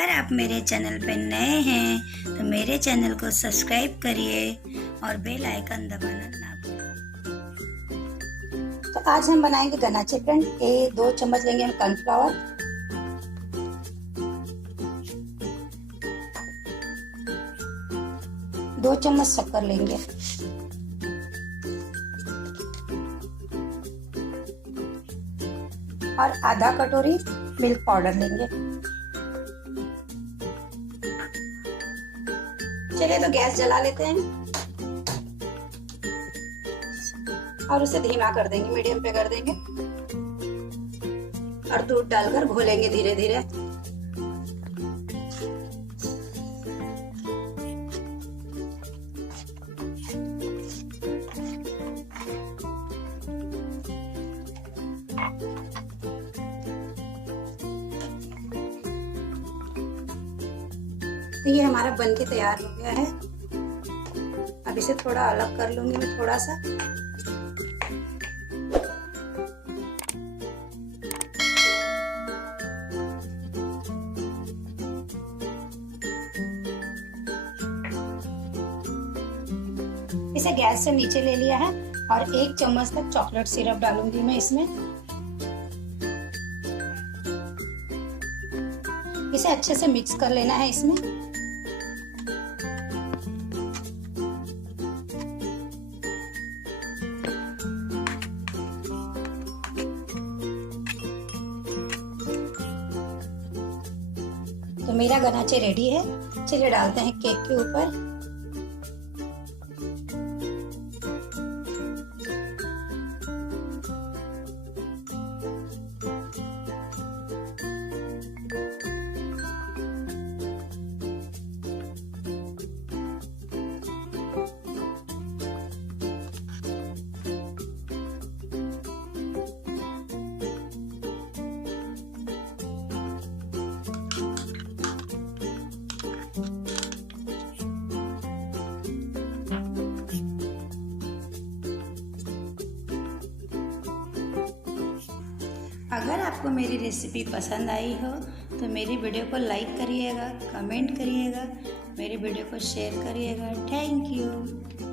अगर आप मेरे चैनल पर नए हैं तो मेरे चैनल को सब्सक्राइब करिए और बेल आइकन दबाना ना भूलें। तो आज हम बनाएंगे गनाचे फ्रेंड। 2 चम्मच लेंगे हम कॉर्नफ्लावर, 2 चम्मच शक्कर लेंगे, और आधा कटोरी मिल्क पाउडर लेंगे। चलिए तो गैस जला लेते हैं और उसे धीमा कर देंगे, मीडियम पे कर देंगे और दूध डालकर घोलेंगे धीरे धीरे। तो ये हमारा बनके तैयार हो गया है। अब इसे थोड़ा अलग कर लूंगी मैं थोड़ा सा। इसे गैस से नीचे ले लिया है और 1 चम्मच तक चॉकलेट सिरप डालूंगी मैं इसमें। इसे अच्छे से मिक्स कर लेना है इसमें। तो मेरा गनाचे रेडी है। चलिए डालते हैं केक के ऊपर। अगर आपको मेरी रेसिपी पसंद आई हो तो मेरी वीडियो को लाइक करिएगा, कमेंट करिएगा, मेरी वीडियो को शेयर करिएगा। Thank you.